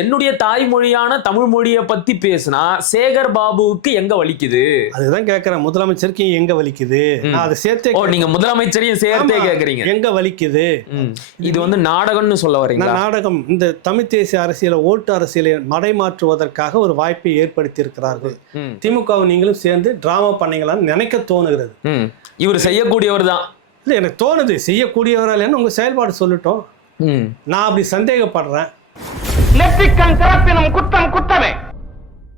என்னுடைய தாய்மொழியான தமிழ் மொழியை பத்தி பேசினா சேகர் பாபுவுக்கு எங்க வலிக்குது? அதுதான் கேட்கிறேன். முதலமைச்சருக்கு எங்க வலிக்குது? நான் அதை சேர்த்தே நீங்க முதலமைச்சரையும் சேர்த்தே கேக்குறீங்க. எங்க வலிக்குது? இது வந்து நாடகம்னு சொல்ல வரீங்க? நாடகம். இந்த தமிழ் தேசிய அரசியலை, ஓட்டு அரசியலை மடைமாற்றுவதற்காக ஒரு வாய்ப்பை ஏற்படுத்தி இருக்கிறார்கள். திமுகவும் நீங்களும் சேர்ந்து டிராமா பண்ணீங்களான்னு நினைக்க தோணுகிறது. இவர் செய்யக்கூடியவர் தான். இல்லை, எனக்கு தோணுது செய்யக்கூடியவரா இல்லைன்னு உங்க செயல்பாடு சொல்லட்டும். நான் அப்படி சந்தேகப்படுறேன். நெற்றிக்கண் திறப்பினும் குற்றம் குற்றமே.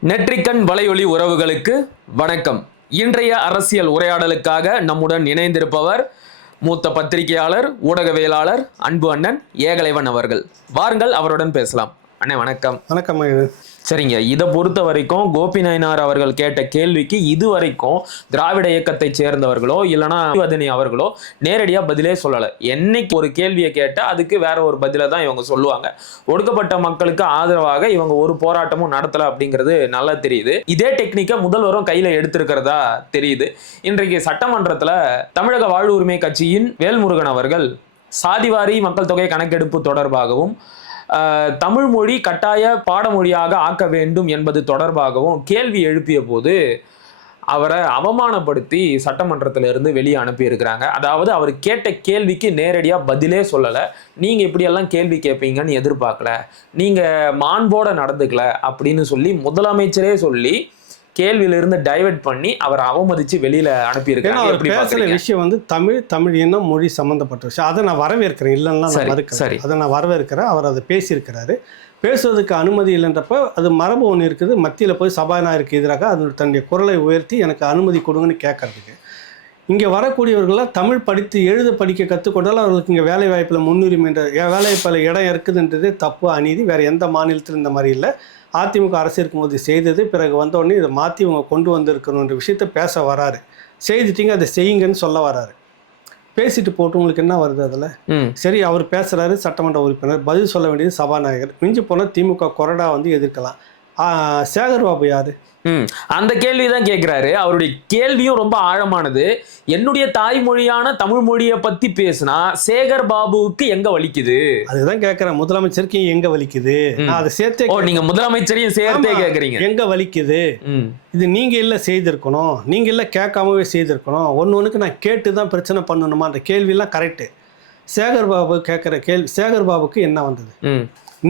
நெற்றிக்கண் வலையொலி உறவுகளுக்கு வணக்கம். இன்றைய அரசியல் உரையாடலுக்காக நம்முடன் இணைந்திருப்பவர் மூத்த பத்திரிகையாளர், ஊடகவியலாளர் அன்பு அண்ணன் ஏகலைவன் அவர்கள். வாருங்கள், அவருடன் பேசலாம். அண்ணே வணக்கம். வணக்கம். சரிங்க, இதை பொறுத்த வரைக்கும் கோபி நாயனார் அவர்கள் கேட்ட கேள்விக்கு இதுவரைக்கும் திராவிட இயக்கத்தை சேர்ந்தவர்களோ இல்லைனா வதனி அவர்களோ நேரடியா பதிலே சொல்லலை. என்னைக்கு ஒரு கேள்வியை கேட்டால் அதுக்கு வேற ஒரு பதிலை தான் இவங்க சொல்லுவாங்க. ஒடுக்கப்பட்ட மக்களுக்கு ஆதரவாக இவங்க ஒரு போராட்டமும் நடத்தலை அப்படிங்கிறது நல்லா தெரியுது. இதே டெக்னிக்கை முதல்வரும் கையில எடுத்திருக்கிறதா தெரியுது. இன்றைக்கு சட்டமன்றத்துல தமிழக வாழ்வு உரிமை கட்சியின் வேல்முருகன் அவர்கள் சாதிவாரி மக்கள் தொகை கணக்கெடுப்பு தொடர்பாகவும் தமிழ் மொழி கட்டாய பாடமொழியாக ஆக்க வேண்டும் என்பது தொடர்பாகவும் கேள்வி எழுப்பிய போது அவரை அவமானப்படுத்தி சட்டமன்றத்திலிருந்து வெளியே அனுப்பி இருக்கிறாங்க. அதாவது அவர் கேட்ட கேள்விக்கு நேரடியா பதிலே சொல்லலை. நீங்க இப்படியெல்லாம் கேள்வி கேட்பீங்கன்னு எதிர்பார்க்கல, நீங்க மாண்போட நடந்துக்கல அப்படின்னு சொல்லி முதலமைச்சரே சொல்லி கேள்வியிலிருந்து டைவர்ட் பண்ணி அவர் அவமதிச்சு வெளியில அனுப்பியிருக்காங்க. அவர் பேசுற விஷயம் வந்து தமிழ் இனம் மொழி சம்பந்தப்பட்ட விஷயம். அதை நான் வரவேற்கிறேன். இல்லைன்னா அதை நான் வரவேற்கிறேன். அவர் அதை பேசியிருக்கிறாரு. பேசுவதற்கு அனுமதி இல்லைன்றப்ப அது மரபு ஒன்று இருக்குது. மத்தியில் போய் சபாநாயகருக்கு எதிராக அது தன்னுடைய குரலை உயர்த்தி எனக்கு அனுமதி கொடுங்கன்னு கேட்கறதுக்கு. இங்கே வரக்கூடியவர்களாம் தமிழ் படிக்க கற்றுக்கொண்டாலும் அவர்களுக்கு இங்கே வேலை வாய்ப்பில் முன்னுரிமை என்ற வேலை வாய்ப்பில் இடம் இருக்குதுன்றதே தப்பு, அநீதி. வேறு எந்த மாநிலத்திலும் இந்த மாதிரி இல்லை. அதிமுக அரசு இருக்கும்போது செய்தது, பிறகு வந்தோடனே இதை மாற்றி இவங்க கொண்டு வந்திருக்கணுன்ற விஷயத்த பேச வராரு. செய்துட்டீங்க, அதை செய்யுங்கன்னு சொல்ல வராரு. பேசிட்டு போட்டு உங்களுக்கு என்ன வருது அதில்? சரி, அவர் பேசுகிறாரு, சட்டமன்ற உறுப்பினர், பதில் சொல்ல வேண்டியது சபாநாயகர். மிஞ்சி போனால் திமுக கொறடா வந்து எதிர்க்கலாம். சேகர் பாபு யாரு? அந்த கேள்விதான் கேட்கிறாரு. அவருடைய கேள்வியும் ரொம்ப ஆழமானது. என்னுடைய தாய்மொழியான தமிழ் மொழியை பத்தி பேசினா சேகர் பாபுவுக்கு எங்க வலிக்குது? அதுதான் கேட்கிறேன். முதலமைச்சருக்கு எங்க வலிக்குது? நான் அதை சேர்த்தே. நீங்க முதலமைச்சரையும் சேர்த்தே கேட்கறீங்க. எங்க வலிக்குது? இது நீங்க இல்ல செய்திருக்கணும், நீங்க இல்ல கேட்காமவே செய்திருக்கணும். ஒண்ணுக்கு நான் கேட்டுதான் பிரச்சனை பண்ணணுமா? அந்த கேள்வி எல்லாம் கரெக்டு. சேகர் பாபு கேட்கிற கேள்வி, சேகர் பாபுக்கு என்ன வந்தது?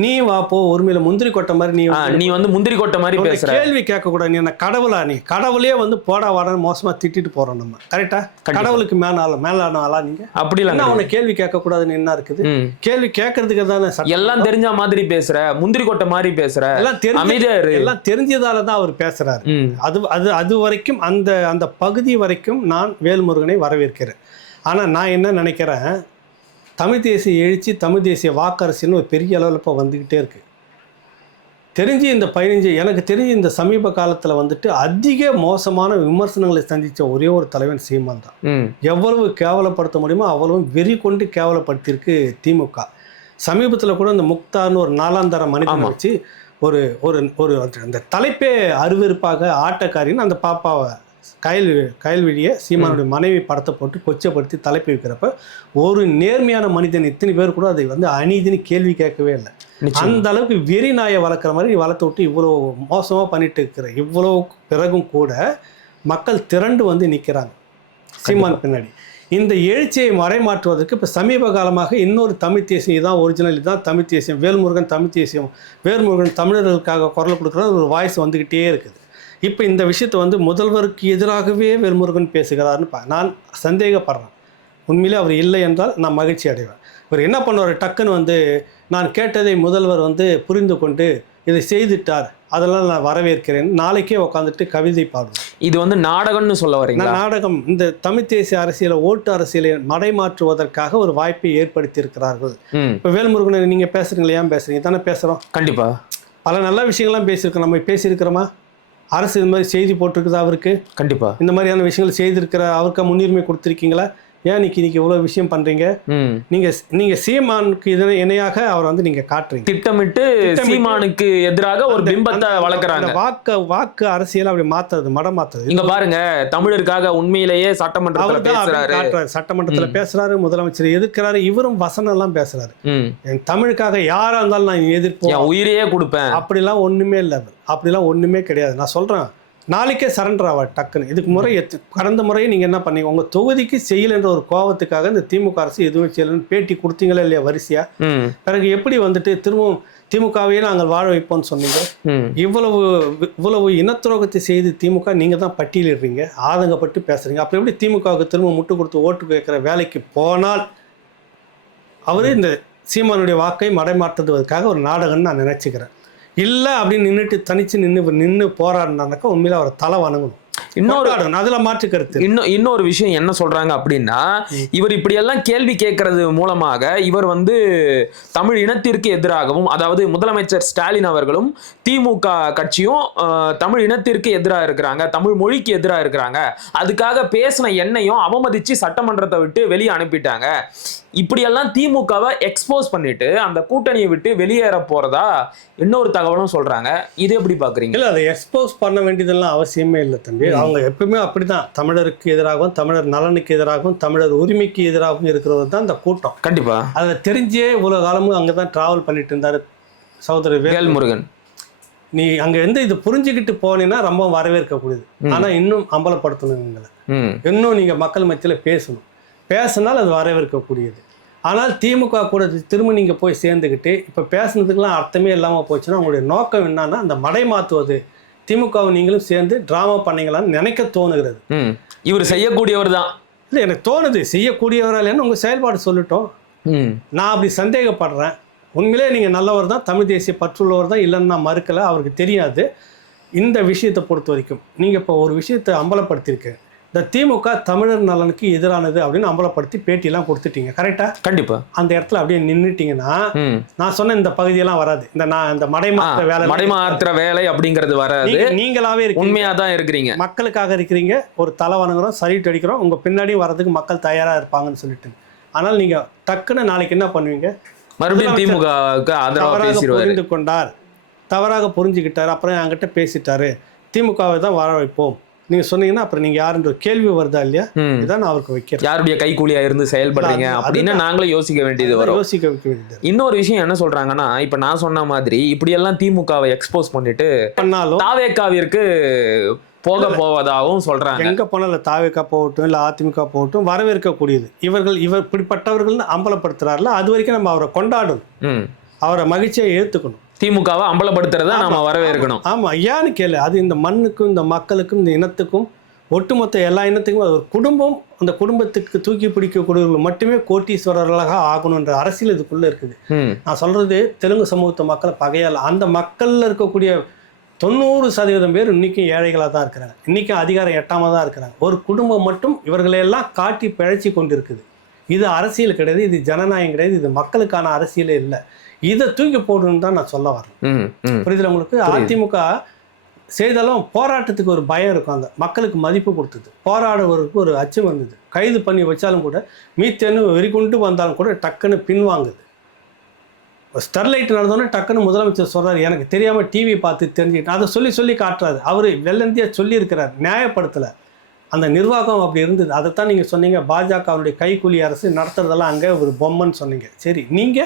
நீ வா போ, உரிமையில முந்திரி கொட்டை மாதிரி நீ வந்து முந்திரி கொட்டை மாதிரி பேசுற. கேள்வி கேட்க கூடாது. நீ என்ன கடவுளா? நீ கடவுளே வந்து போடா வாடான்னு மோசமா திட்டிட்டு போறோம் நம்ம. கரெக்டா? கடவுளுக்கு மேலான ஆளா நீங்க? அப்படி இல்ல, அவனை கேள்வி கேட்க கூடாதுன்னு என்ன இருக்குது? கேள்வி கேட்கறதுக்கு தானே எல்லாம் தெரிஞ்ச மாதிரி பேசுற, முந்திரி கொட்டை மாதிரி பேசுற, எல்லாம் தெரிஞ்சதாலதான் அவர் பேசுறாரு. அது வரைக்கும் அந்த பகுதி வரைக்கும் நான் வேல்முருகனை வரவேற்கிறேன். ஆனா நான் என்ன நினைக்கிறேன், தமிழ் தேசிய எழுச்சி, தமிழ் தேசிய வாக்கரசுன்னு ஒரு பெரிய அளவில் இப்போ வந்துக்கிட்டே இருக்குது. எனக்கு தெரிஞ்சு இந்த சமீப காலத்தில் வந்துட்டு அதிக மோசமான விமர்சனங்களை சந்தித்த ஒரே ஒரு தலைவன் சீமான் தான். எவ்வளவு கேவலப்படுத்த முடியுமோ அவ்வளவு வெறி கொண்டு கேவலப்படுத்தியிருக்கு திமுக. சமீபத்தில் கூட இந்த முக்தார்னு ஒரு 4ஆம் தர மனிதனை வச்சு ஒரு அந்த தலைப்பே அருவெருப்பாக ஆட்டக்காரின்னு அந்த பாப்பாவை கயல்விழியை சீமானுடைய மனைவி படத்தை போட்டு கொச்சப்படுத்தி தலைப்பு வைக்கிறப்ப ஒரு நேர்மையான மனிதன் இத்தனை பேர் கூட அதை வந்து அநீதினு கேள்வி கேட்கவே இல்லை. அந்த அளவுக்கு வெறி நாயை வளர்க்குற மாதிரி வளர்த்து விட்டு இவ்வளோ மோசமாக பண்ணிட்டு இருக்கிற இவ்வளோ பிறகும் கூட மக்கள் திரண்டு வந்து நிற்கிறாங்க சீமான் பின்னாடி. இந்த எழுச்சியை மறைமாற்றுவதற்கு இப்போ சமீப காலமாக இன்னொரு தமிழ் தேசியம், இதுதான் ஒரிஜினல், இதுதான் தமிழ் தேசியம், வேல்முருகன் தமிழ் தேசியம், வேல்முருகன் தமிழர்களுக்காக குரல் கொடுக்குற ஒரு வாய்ஸ் வந்துக்கிட்டே இருக்குது. இப்போ இந்த விஷயத்தை வந்து முதல்வருக்கு எதிராகவே வேல்முருகன் பேசுகிறாருன்னு நான் சந்தேகப்படுறேன். உண்மையிலே அவர் இல்லை என்றால் நான் மகிழ்ச்சி அடைவேன். இவர் என்ன பண்ணுவார், டக்குன்னு வந்து நான் கேட்டதை முதல்வர் வந்து புரிந்து கொண்டு இதை செய்துட்டார், அதெல்லாம் நான் வரவேற்கிறேன், நாளைக்கே உட்காந்துட்டு கவிதை பாடுவேன். இது வந்து நாடகம்னு சொல்ல வரீங்க? நாடகம். இந்த தமிழ் தேசிய அரசியலை, ஓட்டு அரசியலை மடைமாற்றுவதற்காக ஒரு வாய்ப்பை ஏற்படுத்தி இருக்கிறார்கள். இப்போ வேல்முருகனை நீங்கள் பேசுகிறீங்களா? ஏன் பேசுகிறீங்க? தானே பேசுகிறோம். கண்டிப்பாக பல நல்ல விஷயங்கள்லாம் பேசியிருக்கோம். நம்ம பேசியிருக்கிறோமா? அரசு இந்த மாதிரி செய்தி போட்டிருக்குதா அவருக்கு? கண்டிப்பாக. இந்த மாதிரியான விஷயங்கள் செய்திருக்கிற அவருக்கு முன்னுரிமை கொடுத்துருக்கீங்களா? ஏன் இன்னைக்கு இவ்வளவு விஷயம் பண்றீங்க? நீங்க சீமானுக்கு இணையாக அவர் வந்து நீங்க காட்டுறீங்க. திட்டமிட்டு சீமானுக்கு எதிராக ஒரு பிம்பத்தை வளர்க்கறாங்க. வாக்கு அரசியல் அப்படி மாத்துறது, மடம் மாத்துறது. இங்க பாருங்க, தமிழருக்காக உண்மையிலேயே சட்டமன்றத்துல பேசுறாரு, சட்டமன்றத்துல பேசுறாரு, முதலமைச்சர் எதிர்க்கிறாரு, இவரும் வசனம் எல்லாம் பேசுறாரு. என் தமிழுக்காக யாரா இருந்தாலும் நான் எதிர்ப்போம், உயிரையே கொடுப்பேன், அப்படிலாம் ஒண்ணுமே இல்லை. அப்படிலாம் ஒண்ணுமே கிடையாது. நான் சொல்றேன், நாளைக்கே சரண்டர் ஆவா டக்குன்னு. இதுக்கு முறை கடந்த முறையே நீங்கள் என்ன பண்ணீங்க? உங்கள் தொகுதிக்கு செய்யலைன்ற ஒரு கோபத்துக்காக இந்த திமுக அரசு எதுவும் செய்யலைன்னு பேட்டி கொடுத்தீங்களா இல்லையா வரிசையா? பிறகு எப்படி வந்துட்டு திரும்பவும் திமுகவையே நாங்கள் வாழ வைப்போம்னு சொன்னீங்க? இவ்வளவு இனத்துரோகத்தை செய்து திமுக நீங்கள் தான் பட்டியலிடுறீங்க, ஆதங்கப்பட்டு பேசுறீங்க. அப்புறம் எப்படி திமுகவுக்கு திரும்ப முட்டு கொடுத்து ஓட்டு கேட்குற வேலைக்கு போனால் அவரு இந்த சீமானுடைய வாக்கை மடைமாற்றுவதற்காக ஒரு நாடகம்னு நான் நினைச்சுக்கிறேன். இல்லை அப்படின்னு நின்றுட்டு தனிச்சு நின்று போராடினாக்கா உண்மையில அவர் தலை வணங்கணும். அதுல மாற்று கருத்து. இன்னொரு விஷயம் என்ன சொல்றாங்க அப்படின்னா, இவர் இப்படி எல்லாம் கேள்வி கேட்கறது மூலமாக இவர் வந்து தமிழ் இனத்திற்கு எதிராகவும், அதாவது முதலமைச்சர் ஸ்டாலின் அவர்களும் திமுக கட்சியும் தமிழ் இனத்திற்கு எதிராக இருக்கிறாங்க, தமிழ் மொழிக்கு எதிராக இருக்கிறாங்க, அதுக்காக பேசின என்னையும் அவமதிச்சு சட்டமன்றத்தை விட்டு வெளியே அனுப்பிட்டாங்க. இப்படியெல்லாம் திமுகவை எக்ஸ்போஸ் பண்ணிட்டு அந்த கூட்டணியை விட்டு வெளியேற போறதா இன்னொரு தகவலும் சொல்றாங்க. இது எப்படி பாக்குறீங்க? இல்ல, அதை எக்ஸ்போஸ் பண்ண வேண்டியதெல்லாம் அவசியமே இல்லை தம்பி. அவங்க எப்பவுமே அப்படிதான், தமிழருக்கு எதிராகவும் தமிழர் நலனுக்கு எதிராகவும் தமிழர் உரிமைக்கு எதிராகவும் இருக்கிறது தான் இந்த கூட்டம். கண்டிப்பா அதை தெரிஞ்சே இவ்வளவு காலமும் அங்கதான் டிராவல் பண்ணிட்டு இருந்தாரு சகோதரர் வேல்முருகன். நீ அங்க இருந்து இது புரிஞ்சுக்கிட்டு போனீங்கன்னா ரொம்ப வரவேற்கக்கூடியது. ஆனா இன்னும் அம்பலப்படுத்தணுங்களை, இன்னும் நீங்க மக்கள் மத்தியில பேசினால் அது வரவேற்கக்கூடியது. ஆனால் திமுக கூட திரும்ப நீங்கள் போய் சேர்ந்துக்கிட்டு இப்போ பேசுனதுக்கெல்லாம் அர்த்தமே இல்லாமல் போச்சுன்னா உங்களுடைய நோக்கம் என்னன்னா அந்த மடை மாற்றுவது, திமுகவை நீங்களும் சேர்ந்து ட்ராமா பண்ணீங்களான்னு நினைக்க தோணுகிறது. இவர் செய்யக்கூடியவர் தான். இல்லை, எனக்கு தோணுது செய்யக்கூடியவரா இல்லைன்னு உங்கள் செயல்பாடு சொல்லட்டும். நான் அப்படி சந்தேகப்படுறேன். உண்மையிலே நீங்கள் நல்லவர் தான், தமிழ் தேசிய பற்றுள்ளவர் தான், இல்லைன்னு நான் மறுக்கலை, அவருக்கு தெரியாது. இந்த விஷயத்தை பொறுத்த வரைக்கும் நீங்கள் இப்போ ஒரு விஷயத்தை அம்பலப்படுத்தியிருக்கேன், இந்த திமுக தமிழர் நலனுக்கு எதிரானது அப்படின்னு அம்பலப்படுத்தி பேட்டியெல்லாம் கொடுத்துட்டீங்க, கரெக்டா? கண்டிப்பா. அந்த இடத்துல அப்படியே நின்றுட்டீங்கன்னா நான் சொன்ன இந்த பகுதியெல்லாம் வராது. இந்த மடைமாற்ற வேலை அப்படிங்கிறது வராது. நீங்களாவே இருக்கு, உண்மையா தான் இருக்கிறீங்க, மக்களுக்காக இருக்கிறீங்க. ஒரு தலை வணங்குறோம், சல்யூட் அடிக்கிறோம், உங்க பின்னாடி வர்றதுக்கு மக்கள் தயாரா இருப்பாங்கன்னு சொல்லிட்டு. ஆனால் நீங்க டக்குன்னு நாளைக்கு என்ன பண்ணுவீங்க? மறுபடியும் திமுகவுக்கு ஆதரவாக புரிந்து கொண்டார், தவறாக புரிஞ்சுக்கிட்டார், அப்புறம் என்கிட்ட பேசிட்டாரு, திமுகவை தான் வாழ வைப்போம் நீங்க சொன்னீங்கன்னா அப்புறம் நீங்க யாருன்ற கேள்வி வருதா இல்லையா? இதான் நான் அவருக்கு வைக்கிறேன். யாருடைய கைக்கூலியா இருந்து செயல்படுறீங்க அப்படின்னு நாங்களே யோசிக்க வேண்டியது வரும். யோசிக்க வைக்க வேண்டியது. இன்னொரு விஷயம் என்ன சொல்றாங்கன்னா, இப்ப நான் சொன்ன மாதிரி இப்படி எல்லாம் திமுகவை எக்ஸ்போஸ் பண்ணிட்டு பண்ணாலும் தாவேகாவிற்கு போவதாகவும் சொல்றாங்க. எங்க போனால தாவேகா போகட்டும் இல்ல அதிமுக போகட்டும் வரவேற்கக்கூடியது. இவர் இப்படிப்பட்டவர்கள் அம்பலப்படுத்துறாருல, அது வரைக்கும் நம்ம அவரை கொண்டாடணும், அவரை மகிழ்ச்சியை ஏத்துக்கணும். திமுகவை அம்பலப்படுத்துறத நாம வரவேற்கணும். ஆமா, ஏன்னு கேளு, அது இந்த மண்ணுக்கும் இந்த மக்களுக்கும் இந்த இனத்துக்கும் ஒட்டுமொத்த எல்லா இனத்துக்கும் அது ஒரு குடும்பம். அந்த குடும்பத்துக்கு தூக்கி பிடிக்கக்கூடியவர்கள் மட்டுமே கோட்டீஸ்வரர்களாக ஆகணுன்ற அரசியல் இதுக்குள்ள இருக்குது. நான் சொல்றது தெலுங்கு சமூகத்தை மக்களை பகையால், அந்த மக்கள்ல இருக்கக்கூடிய 90% பேர் இன்னைக்கும் ஏழைகளாக தான் இருக்கிறாங்க, இன்னைக்கும் அதிகாரம் எட்டாம தான் இருக்கிறாங்க. ஒரு குடும்பம் மட்டும் இவர்களையெல்லாம் காட்டி பிழைச்சி கொண்டு இருக்குது. இது அரசியல் கிடையாது, இது ஜனநாயகம் கிடையாது, இது மக்களுக்கான அரசியலே இல்லை. இதை தூக்கி போடணும்னு தான் நான் சொல்ல வரேன். புரியுதுல உங்களுக்கு? அதிமுக செய்தாலும் போராட்டத்துக்கு ஒரு பயம் இருக்கும், அந்த மக்களுக்கு மதிப்பு கொடுத்தது, போராடுவதற்கு ஒரு அச்சம் வந்தது. கைது பண்ணி வச்சாலும் கூட மீத்தேன்னு வெறிகொண்டு வந்தாலும் கூட டக்குன்னு பின்வாங்குது. ஸ்டெர்லைட் நடந்தோடனே டக்குன்னு முதலமைச்சர் சொல்றாரு, எனக்கு தெரியாம டிவி பார்த்து தெரிஞ்சுக்கிட்டேன், அதை சொல்லி காட்டுறாரு. அவரு வெள்ளந்தியா சொல்லி இருக்கிறார், நியாயப்படுத்தலை. அந்த நிர்வாகம் அப்படி இருந்தது. அதைத்தான் நீங்க சொன்னீங்க, பாஜகவுடைய கைக்கூலி அரசு நடத்துறதெல்லாம் அங்கே ஒரு பொம்மைன்னு சொன்னீங்க. சரி, நீங்க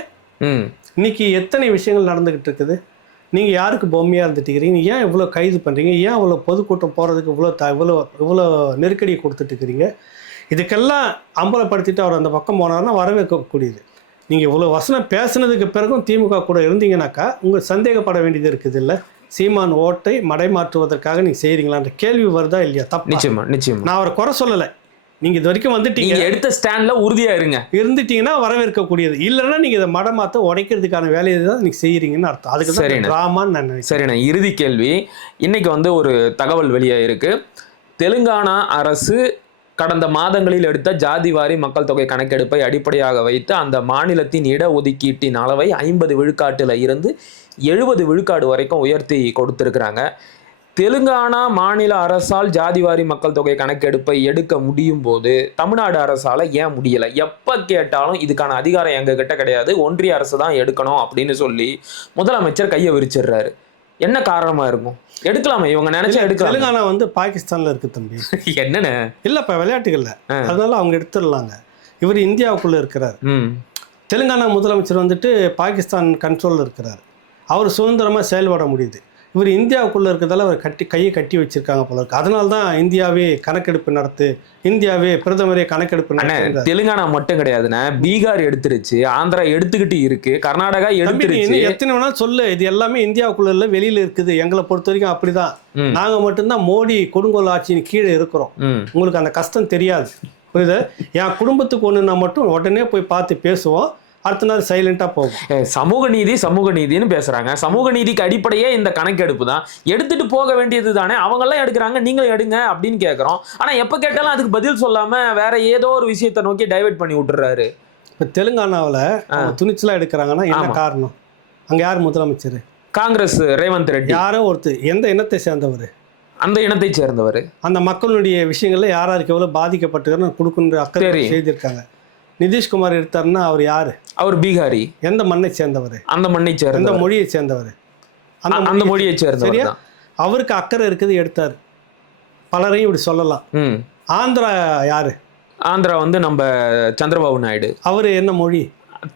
இன்னைக்கு எத்தனை விஷயங்கள் நடந்துகிட்டு இருக்குது? நீங்க யாருக்கு பொம்மையா இருந்துட்டு ஏன் இவ்வளோ கைது பண்றீங்க? ஏன் இவ்வளோ பொதுக்கூட்டம் போறதுக்கு இவ்வளோ நெருக்கடியை கொடுத்துட்டு இருக்கிறீங்க? இதுக்கெல்லாம் அம்பலப்படுத்திட்டு அவர் அந்த பக்கம் போனார்னா வரவேற்கக்கூடியது. நீங்க இவ்வளோ வசனம் பேசுனதுக்கு பிறகும் திமுக கூட இருந்தீங்கன்னாக்கா உங்க சந்தேகப்பட வேண்டியது இருக்குது. இல்லை, சீமான் ஓட்டை மடைமாற்றுவதற்காக நீங்க செய்யறீங்களான்ற கேள்வி வருதா இல்லையா? தப்பு. நிச்சயமா. நான் அவரை குறை சொல்லலை, நீங்க இது வரைக்கும் வந்துட்டீங்க, எடுத்த ஸ்டாண்ட்ல உறுதியா இருந்துட்டீங்கன்னா வரவேற்கக்கூடியது. இல்லைன்னா நீங்க இதை மடமாத்த உடைக்கிறதுக்கான வேலையை தான் நீங்க செய்யறீங்கன்னு அர்த்தம். அதுக்கு தான் டிராமான்னு நான் நினைக்கிறேன். சரிண்ணா, இறுதி கேள்வி. இன்னைக்கு வந்து ஒரு தகவல் வெளியாயிருக்கு. தெலுங்கானா அரசு கடந்த மாதங்களில் எடுத்த ஜாதிவாரி மக்கள் தொகை கணக்கெடுப்பை அடிப்படையாக வைத்து அந்த மாநிலத்தின் இடஒதுக்கீட்டின் அளவை 50 விழுக்காட்டுல இருந்து 70 விழுக்காடு வரைக்கும் உயர்த்தி கொடுத்திருக்கிறாங்க. தெலுங்கானா மாநில அரசால் ஜாதிவாரி மக்கள் தொகை கணக்கெடுப்பை எடுக்க முடியும் போது தமிழ்நாடு அரசால ஏன் முடியல? எப்ப கேட்டாலும் இதுக்கான அதிகாரம் எங்க கிட்ட கிடையாது, ஒன்றிய அரசு தான் எடுக்கணும் அப்படின்னு சொல்லி முதலமைச்சர் கையை விரிச்சிடுறாரு. என்ன காரணமா இருக்கும்? எடுக்கலாமே, இவங்க நினைச்சா எடுக்கலாம். தெலுங்கானா வந்து பாகிஸ்தான்ல இருக்கு தம்பி. என்னன்னு இல்லப்பா, விளையாட்டுகள்ல அதனால அவங்க எடுத்துடலாங்க. இவர் இந்தியாவுக்குள்ள இருக்கிறார். தெலுங்கானா முதலமைச்சர் வந்துட்டு பாகிஸ்தான் கண்ட்ரோல்ல இருக்கிறார். அவர் சுதந்திரமா செயல்பட முடியுது. இவர் இந்தியாவுக்குள்ள இருக்கிறதால அவர் கையை கட்டி வச்சிருக்காங்க போல இருக்கு. அதனால தான் இந்தியாவே கணக்கெடுப்பு நடத்து, இந்தியாவே பிரதமரே கணக்கெடுப்பு நடத்து. தெலுங்கானா மட்டும் கிடையாதுன்னா, பீகார் எடுத்துருச்சு, ஆந்திரா எடுத்துக்கிட்டு இருக்கு, கர்நாடகா எடுத்துருச்சு. எத்தனை வேணாலும் சொல்லு, இது எல்லாமே இந்தியாவுக்குள்ள இல்ல, வெளியில இருக்குது. எங்களை பொறுத்த வரைக்கும் அப்படிதான். நாங்க மட்டும்தான் மோடி கொடுங்கோல் ஆட்சியின் கீழே இருக்கிறோம். உங்களுக்கு அந்த கஷ்டம் தெரியாது, புரியுது? என் குடும்பத்துக்கு ஒண்ணுன்னா மட்டும் உடனே போய் பார்த்து பேசுவோம், அடுத்த நாள் சைலண்டா போகும். சமூக நீதி சமூக நீதினு பேசுறாங்க. சமூக நீதிக்கு அடிப்படையே இந்த கணக்கெடுப்பு தான். எடுத்துட்டு போக வேண்டியது தானே. அவங்க எல்லாம் எடுக்கிறாங்க, நீங்களும் எடுங்க அப்படின்னு கேட்கறோம். ஆனா எப்ப கேட்டாலும் அதுக்கு பதில் சொல்லாம வேற ஏதோ ஒரு விஷயத்தை நோக்கி டைவர்ட் பண்ணி விட்டுறாரு. இப்ப தெலுங்கானாவில் துணிச்சலா எடுக்கிறாங்கன்னா என்ன காரணம்? அங்க யார் முதலமைச்சர்? காங்கிரஸ், ரேவந்த் ரெட்டி. யாரோ ஒருத்தர். எந்த இனத்தை சேர்ந்தவர்? அந்த இனத்தை சேர்ந்தவர். அந்த மக்களுடைய விஷயங்கள்ல யாராருக்கு எவ்வளவு பாதிக்கப்பட்டிருக்காரு கொடுக்குன்ற அக்கறை செய்திருக்காங்க. நிதிஷ்குமார் எடுத்தாருன்னா அவர் யாரு? அவர் பீகாரி. எந்த மண்ணை சேர்ந்தவர்? அந்த மண்ணை சேர்ந்த. எந்த மொழியை சேர்ந்தவர்? அந்த மொழியை சேர்ந்தவர். சரியா? அவருக்கு அக்கறை இருக்குது, எடுத்தார். பலரையும் இப்படி சொல்லலாம். ஆந்திரா யாரு? ஆந்திரா வந்து நம்ம சந்திரபாபு நாயுடு. அவர் என்ன மொழி?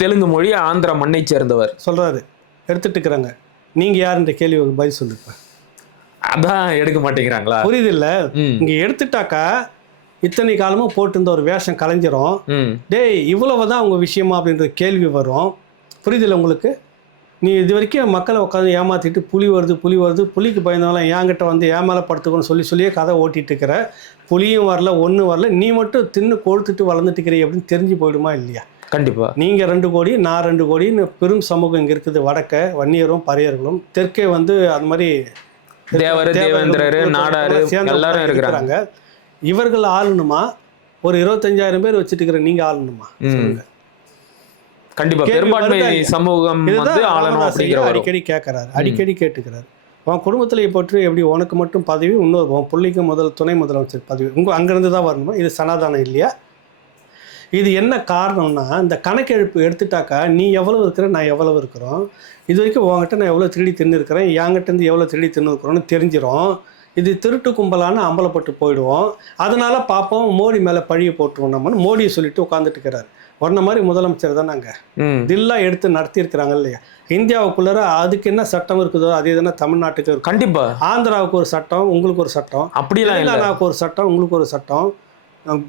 தெலுங்கு மொழி. ஆந்திரா மண்ணை சேர்ந்தவர் சொல்றாரு. எடுத்துட்டு இருக்கிறாங்க. நீங்க யாருன்ற கேள்வி பதில் சொல்லுங்க. அதான் எடுக்க மாட்டேங்கிறாங்களா? புரியுது இல்ல? இங்க எடுத்துட்டாக்கா இத்தனை காலமும் போட்டிருந்த ஒரு வேஷம் கலைஞ்சிரும். டேய், இவ்வளவுதான் அவங்க விஷயமா அப்படின்ற கேள்வி வரும். புரியுதில்ல உங்களுக்கு? நீ இது வரைக்கும் மக்களை உட்காந்து ஏமாத்திட்டு புலி வருது புலிக்கு பயந்தவங்களாம் என்கிட்ட வந்து ஏமால படுத்துக்கணும்னு சொல்லியே கதை ஓட்டிட்டு இருக்கிற. புலியும் வரல, ஒன்றும் வரல, நீ மட்டும் தின்னு கொழுத்துட்டு வளர்ந்துட்டு இருக்கிறீ அப்படின்னு தெரிஞ்சு போயிடுமா இல்லையா? கண்டிப்பா. நீங்க 2 கோடி, நான் 2 கோடின்னு பெரும் சமூகம் இங்க இருக்குது. வடக்க வன்னியரும் பறையர்களும், தெற்கே வந்து அது மாதிரி தேவேந்திரரு, நாடாரு எல்லாரும் இருக்கிறாங்க. இவர்கள் ஆளணுமா? ஒரு 25,000 பேர் வச்சுட்டு இருக்கிற நீங்க ஆளணுமா? கண்டிப்பா பெரும்பான்மை சமூகம் வந்து ஆளணும் அப்படிங்கிற அடிக்கடி கேட்கிறாரு, அடிக்கடி கேட்டுக்கிறாரு. உன் குடும்பத்திலே போட்டு எப்படி உனக்கு மட்டும் பதவி, இன்னொரு உன் பிள்ளைக்கு துணை முதலமைச்சர் பதவி அங்கிருந்து தான் வரணுமா? இது சனாதானம் இல்லையா? இது என்ன காரணம்னா, இந்த கணக்கெடுப்பு எடுத்துட்டாக்கா நீ எவ்வளவு இருக்கிற, நான் எவ்வளவு இருக்கிறோம், இது வரைக்கும் உங்ககிட்ட நான் எவ்வளோ திருடி தின்னு இருக்கிறேன், என்கிட்ட இருந்து எவ்வளோ திருடி தின்னு இருக்கிறோன்னு தெரிஞ்சிடும். இது திருட்டு கும்பலான அம்பலப்பட்டு போயிடுவோம். அதனால பார்ப்போம், மோடி மேலே பழியை போட்டுருவோம் நம்மன்னு மோடியை சொல்லிட்டு உட்காந்துட்டு இருக்கிறாரு. உடனே மாதிரி முதலமைச்சர் தான் நாங்கள் இதெல்லாம் எடுத்து நடத்தியிருக்கிறாங்க இல்லையா? இந்தியாவுக்குள்ளார அதுக்கு என்ன சட்டம் இருக்குதோ அதே தானே தமிழ்நாட்டுக்கு இருக்கும். கண்டிப்பா. ஆந்திராவுக்கு ஒரு சட்டம், உங்களுக்கு ஒரு சட்டம். அப்படிலாம் தெலுங்கானாவுக்கு ஒரு சட்டம், உங்களுக்கு ஒரு சட்டம்.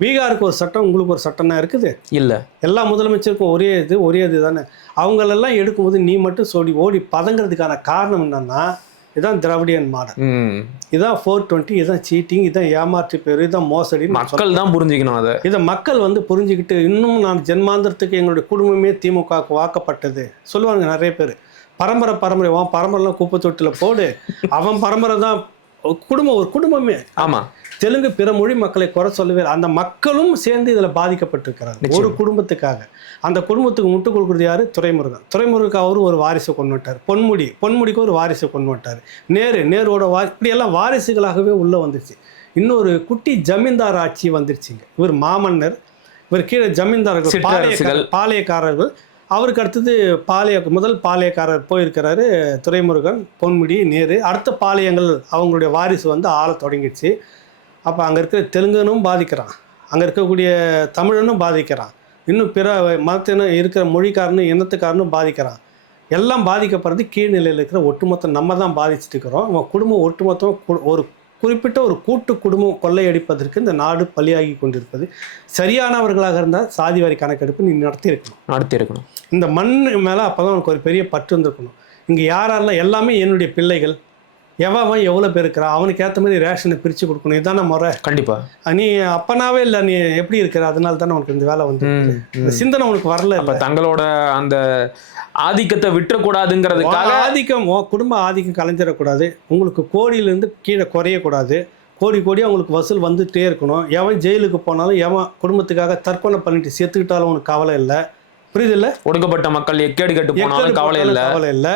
பீகாருக்கு ஒரு சட்டம், உங்களுக்கு ஒரு சட்டம் தான் இருக்குது. இல்லை, எல்லா முதலமைச்சருக்கும் ஒரே இது தானே. அவங்களெல்லாம் எடுக்கும்போது நீ மட்டும் ஓடி பதங்கிறதுக்கான காரணம் என்னன்னா, இதுதான் திராவிடியன் மாடல், இதுதான் 420, இதுதான் சீட்டிங், இதுதான் ஏமாற்று பேர், இதுதான் மோசடி. மக்கள் தான் புரிஞ்சுக்கணும் அதை. இதை மக்கள் வந்து புரிஞ்சுக்கிட்டு, இன்னும் நான் ஜென்மாந்திரத்துக்கு எங்களுடைய குடும்பமே திமுகவுக்கு வாக்கப்பட்டது சொல்லுவாங்க நிறைய பேர். பரம்பரை உன் பரம்பரைலாம் குப்பை தொட்டில் போடு, அவன் பரம்பரை தான் குடும்பம், ஒரு குடும்பமே. ஆமாம். தெலுங்கு பிற மொழி மக்களை குறை சொல்லவே, அந்த மக்களும் சேர்ந்து இதில் பாதிக்கப்பட்டிருக்கிறாங்க ஒரு குடும்பத்துக்காக. அந்த குடும்பத்துக்கு முட்டு கொடுக்குறது யாரு? துரைமுருகன் அவரும் ஒரு வாரிசை கொண்டு விட்டார். பொன்முடிக்கு ஒரு வாரிசை கொண்டு விட்டார். நேரோட இப்படியெல்லாம் வாரிசுகளாகவே உள்ளே வந்துருச்சு. இன்னொரு குட்டி ஜமீன்தார் ஆட்சி வந்துருச்சுங்க. இவர் மாமன்னர், இவர் கீழே ஜமீன்தார்கள், பாளையக்காரர்கள். அவருக்கு அடுத்தது முதல் பாளையக்காரர் போயிருக்கிறாரு துரைமுருகன், பொன்முடி, நேரு. அடுத்த பாளையங்கள் அவங்களுடைய வாரிசு வந்து ஆள தொடங்கிடுச்சு. அப்போ அங்கே இருக்கிற தெலுங்கனும் பாதிக்கிறான், அங்கே இருக்கக்கூடிய தமிழனும் பாதிக்கிறான், இன்னும் பிற மதத்தின இருக்கிற மொழிக்காரனும் இனத்துக்காரனும் பாதிக்கிறான். எல்லாம் பாதிக்கப்படுறது கீழ்நிலையில் இருக்கிற ஒட்டுமொத்தம் நம்ம தான் பாதிச்சுட்டு இருக்கிறோம். நம்ம குடும்பம் ஒட்டுமொத்தம் ஒரு குறிப்பிட்ட ஒரு கூட்டு குடும்பம் கொள்ளையடிப்பதற்கு இந்த நாடு பலியாகி கொண்டிருப்பது. சரியானவர்களாக இருந்தால் சாதிவாரி கணக்கெடுப்பு நீ நடத்தியிருக்கணும். இந்த மண் மேலே அப்போ தான் உனக்கு ஒரு பெரிய பற்று இருந்திருக்கணும். இங்கே யாரெல்லாம் எல்லாமே என்னுடைய பிள்ளைகள், எவன் எவ்வளோ பேர் இருக்கிறா அவனுக்கு ஏற்ற மாதிரி ரேஷனை பிரித்து கொடுக்கணும். இதுதானே முறை. கண்டிப்பாக. நீ அப்பனாவே இல்லை, நீ எப்படி இருக்கிற, அதனால தானே உனக்கு இந்த வேலை வந்து சிந்தனை உனக்கு வரல. இப்போ தங்களோட அந்த ஆதிக்கத்தை விட்டுறக்கூடாதுங்கிறதுக்காக ஆதிக்கம், குடும்ப ஆதிக்கம் கலைஞ்சிடக்கூடாது, உங்களுக்கு கோடியிலேருந்து கீழே குறையக்கூடாது, கோடியாக உங்களுக்கு வசூல் வந்துகிட்டே இருக்கணும். எவன் ஜெயிலுக்கு போனாலும், எவன் குடும்பத்துக்காக தற்கொலை பண்ணிட்டு சேர்த்துக்கிட்டாலும் உனக்கு கவலை இல்லை. புரியுதில்லை? ஒடுக்கப்பட்ட மக்கள் எக்கேடு கட்டு போனாலும் கவலை இல்லை.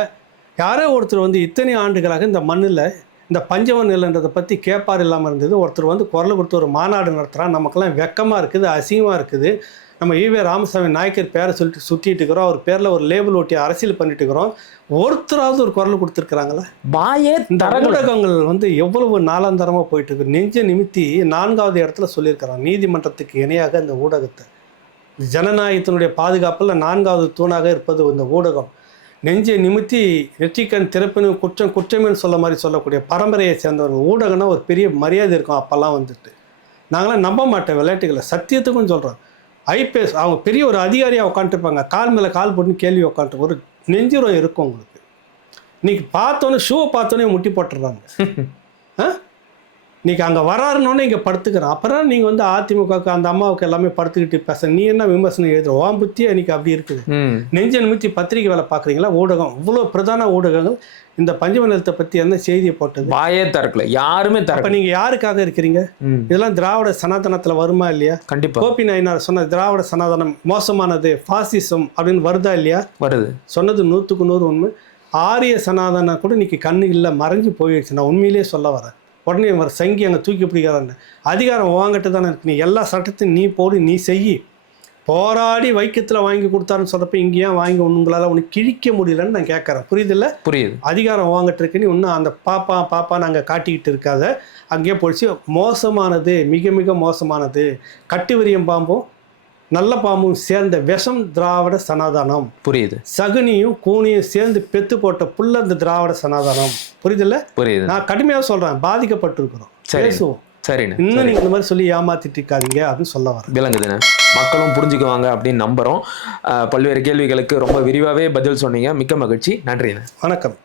யாரோ ஒருத்தர் வந்து இத்தனை ஆண்டுகளாக இந்த மண்ணில் இந்த பஞ்சவன் நிலன்றதை பற்றி கேட்பார் இல்லாமல் இருந்தது. ஒருத்தர் வந்து குரல் கொடுத்து ஒரு மாநாடு நடத்துகிறான், நமக்கெல்லாம் வெக்கமாக இருக்குது, அசிங்கமாக இருக்குது. நம்ம ஈவே ராமசாமி நாயக்கர் பேரை சொல்லிட்டு சுற்றிட்டு இருக்கிறோம், அவர் பேரில் ஒரு லேபிள் ஒட்டி அரசியல் பண்ணிட்டு இருக்கிறோம். ஒருத்தராவது ஒரு குரல் கொடுத்துருக்குறாங்களா? வாயே இந்த ஊடகங்கள் வந்து எவ்வளவு நாளாந்தரமாக போயிட்டு இருக்கு. நெஞ்ச நிமித்தி 4வது இடத்துல சொல்லியிருக்கிறான், நீதிமன்றத்துக்கு இணையாக இந்த ஊடகத்தை, ஜனநாயகத்தினுடைய பாதுகாப்பில் 4வது தூணாக இருப்பது இந்த ஊடகம். நெஞ்சை நிமித்தி நெற்றிக்கண் திறப்பினும் குற்றம் குற்றமேன்னு சொல்ல மாதிரி சொல்லக்கூடிய பரம்பரையை சேர்ந்தவர்கள். ஊடகம்னா ஒரு பெரிய மரியாதை இருக்கும். அப்போல்லாம் வந்துட்டு நாங்களாம் நம்ப மாட்டேன் விளையாட்டுகளை, சத்தியத்துக்கும் சொல்கிறோம். ஐபிஎஸ் அவங்க பெரிய ஒரு அதிகாரியாக உட்காந்துருப்பாங்க, கால் மேலே கால் போட்டு கேள்வி உட்காந்துட்டு ஒரு நெஞ்சுரம் இருக்கும் உங்களுக்கு. இன்னைக்கு பார்த்தோன்னே ஷூவை பார்த்தோன்னே முட்டி போட்டுடுறாங்க. இன்னைக்கு அங்கே வராருன்னொன்னே இங்கே படுத்துக்கிறேன். அப்புறம் நீங்கள் வந்து அதிமுகவுக்கு அந்த அம்மாவுக்கு எல்லாமே படுத்துக்கிட்டு பேச நீ என்ன விமர்சனம் எழுதுற? ஓம் புத்தி அன்றைக்கி அப்படி இருக்குது. நெஞ்ச நிமித்தி பத்திரிக்கை வேலை பார்க்குறீங்களா? ஊடகம் இவ்வளோ பிரதான ஊடகங்கள் இந்த பஞ்சம நிலத்தை பற்றி என்ன செய்தியை போட்டது? வாயே திறக்கல, யாருமே திறக்கல. அப்போ நீங்கள் யாருக்காக இருக்கிறீங்க? இதெல்லாம் திராவிட சனாதனத்தில் வருமா இல்லையா? கண்டிப்பாக. கோபி நாயனார் சொன்ன திராவிட சனாதனம் மோசமானது, ஃபாசிசம் அப்படின்னு வருதா இல்லையா? வருது. சொன்னது 100க்கு 100 உண்மை. ஆரிய சனாதனம் கூட இன்னைக்கு கண்ணு இல்லை, மறைஞ்சு போயிடுச்சு. நான் உண்மையிலேயே சொல்ல வரேன். உடனே வர சங்கி அங்கே தூக்கி பிடிக்கிறான்னு அதிகாரம் வாங்கிட்டு தானே இருக்கு. நீ எல்லா சட்டத்தையும் நீ போடு, நீ செய்யி. போராடி வைக்கத்தில் வாங்கி கொடுத்தாருன்னு சொல்கிறப்ப இங்கே ஏன் வாங்கி உங்களால் உனக்கு கிழிக்க முடியலன்னு நான் கேட்குறேன். புரியுதில்ல? புரியுது. அதிகாரம் வாங்கிட்டு இருக்கு, நீ இன்னும் அந்த பாப்பா நாங்கள் காட்டிக்கிட்டு இருக்காத. அங்கேயே போயிடுச்சு. மோசமானது, மிக மிக மோசமானது. கட்டுவிரியம் பாம்பும் நல்ல பாம்பும் சேர்ந்த விஷம் திராவிட சனாதனம். புரியுது. சகுனியும் கூனியும் சேர்ந்து பெத்து போட்ட புல்ல இந்த திராவிட சனாதனம். புரியுதுல்ல? புரியுது. நான் கடுமையாக சொல்கிறேன், பாதிக்கப்பட்டிருக்கிறோம். பேசுவோம். சரிண்ணே. இன்னும் நீங்கள் இந்த மாதிரி சொல்லி ஏமாத்திட்டு இருக்காதீங்க அப்படின்னு சொல்ல வரேன். விளங்குதுண்ணே. மக்களும் புரிஞ்சுக்குவாங்க அப்படின்னு நம்புகிறோம். பல்வேறு கேள்விகளுக்கு ரொம்ப விரிவாகவே பதில் சொன்னீங்க. மிக்க மகிழ்ச்சி. நன்றிண்ணே. வணக்கம்.